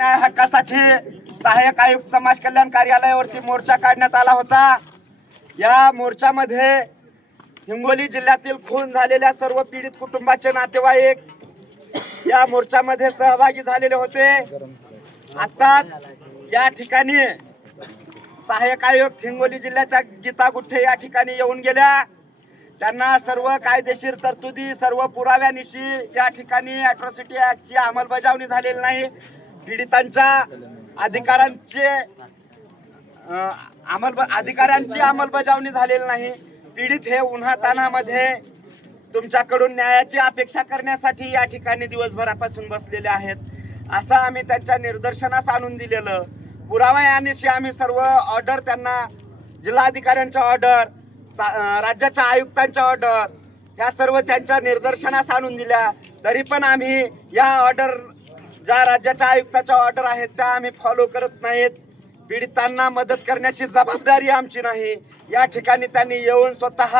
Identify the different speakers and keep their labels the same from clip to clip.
Speaker 1: हक्कासाठी सहाय्यक आयुक्त समाज कल्याण कार्यालयावरती मोर्चा काढण्यात आला होता. या मोर्चामध्ये हिंगोली जिल्ह्यातील खून झालेल्या सर्व पीडित कुटुंबाचे नातेवाईक या मोर्चामध्ये सहभागी झालेले होते. आताच या ठिकाणी सहाय्यक आयुक्त हिंगोली जिल्ह्याच्या गीता गुठ्ठे या ठिकाणी येऊन गेल्या. त्यांना सर्व कायदेशीर तरतुदी सर्व पुराव्यानिशी या ठिकाणी अॅट्रॉसिटी ॲक्टची अंमलबजावणी झालेली नाही. पीडितांच्या अधिकारांचे अंमलब अंमल अधिकारांची अंमलबजावणी झालेली नाही. पीडित हे उन्हातानामध्ये तुमच्याकडून न्यायाची अपेक्षा करण्यासाठी या ठिकाणी दिवसभरापासून बसलेले आहेत. असं आम्ही त्यांच्या निदर्शनास आणून दिलेलं. पुरावा यानिशी आम्ही सर्व ऑर्डर त्यांना जिल्हाधिकाऱ्यांच्या ऑर्डर राज्याच्या आयुक्तांच्या ऑर्डर ह्या सर्व त्यांच्या निदर्शनास आणून दिल्या. तरी पण आम्ही या ऑर्डर ज्या राज्याच्या आयुक्ताच्या ऑर्डर आहेत त्या आम्ही फॉलो करत नाहीत. पीडितांना मदत करण्याची जबाबदारी आमची नाही. या ठिकाणी त्यांनी येऊन स्वतः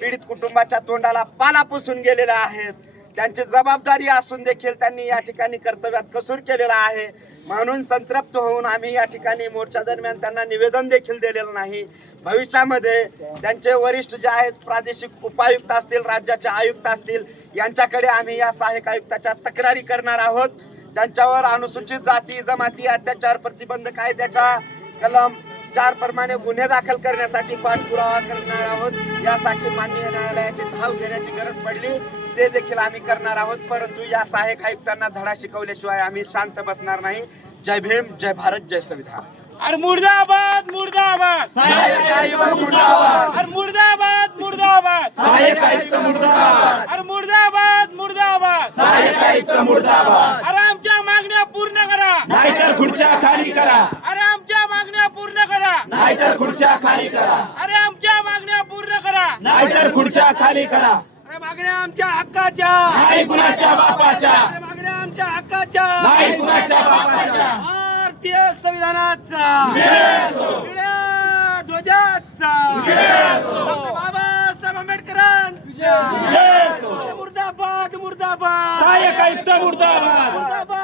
Speaker 1: पीडित कुटुंबाच्या तोंडाला पाला पुसून गेलेल्या आहेत. त्यांची जबाबदारी असून देखील त्यांनी या ठिकाणी कर्तव्यात कसूर केलेला आहे. म्हणून संतृप्त होऊन आम्ही या ठिकाणी मोर्चा दरम्यान त्यांना निवेदन देखील दिलेलं नाही. भविष्यामध्ये त्यांचे वरिष्ठ जे आहेत प्रादेशिक उपायुक्त असतील राज्याचे आयुक्त असतील यांच्याकडे आम्ही या सहाय्यक आयुक्ताच्या तक्रारी करणार आहोत. त्यांच्यावर अनुसूचित जाती जमाती अत्याचार प्रतिबंध कायद्याच्या कलम चार प्रमाणे गुन्हे दाखल करण्यासाठी पाठपुरावा करणार आहोत. यासाठी माननीय न्यायालयाची धाव घेण्याची गरज पडली. ते देखील आम्ही करणार आहोत. परंतु या सहाय्यक आयुक्तांना धडा शिकवल्याशिवाय आम्ही शांत बसणार नाही. जय भीम जय भारत जय संविधान.
Speaker 2: अरे मुर्दाबाद मुर्दाबाद.
Speaker 1: सहाय्यक आयुक्त मुर्दाबाद.
Speaker 2: अरे मुर्दाबाद मुर्दाबाद.
Speaker 3: सहाय्यक आयुक्त मुर्दाबाद.
Speaker 2: अरे मुर्दाबाद मुर्दाबाद.
Speaker 3: सहाय्यक आयुक्त मुर्दाबाद.
Speaker 2: अरे आमच्या मागण्या पूर्ण करा
Speaker 3: नाहीतर खुर्च्या खाली करा.
Speaker 2: अरे आमच्या मागण्या पूर्ण करा.
Speaker 3: नाहीतर खुर्च्या खाली करा.
Speaker 2: अरे आमच्या मागण्या पूर्ण करा.
Speaker 3: नाहीतर खुर्च्या खाली करा.
Speaker 2: अरे मागण्या आमच्या हक्काच्या.
Speaker 3: नाही कुणाच्या बापाच्या.
Speaker 2: अरे मागण्या आमच्या हक्काच्या.
Speaker 3: नाही कुणाच्या बापाच्या.
Speaker 2: भारतीय संविधानाचा. निळ्या ध्वजाचा. डॉक्टर बाबासाहेब आंबेडकरांचा. अरे मुर्दाबाद मुर्दाबाद.
Speaker 3: सहाय्यक आयुक्त मुर्दाबाद.
Speaker 2: मुर्दाबाद.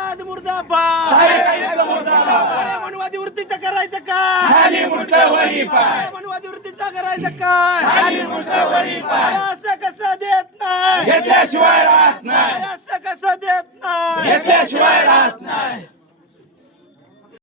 Speaker 2: अरे मनवादी वृत्तीचं करायचं काय
Speaker 3: पाय.
Speaker 2: मनवादी वृत्तीचं करायचं काय
Speaker 3: पाय.
Speaker 2: असं कसं देत नाही? असं कसं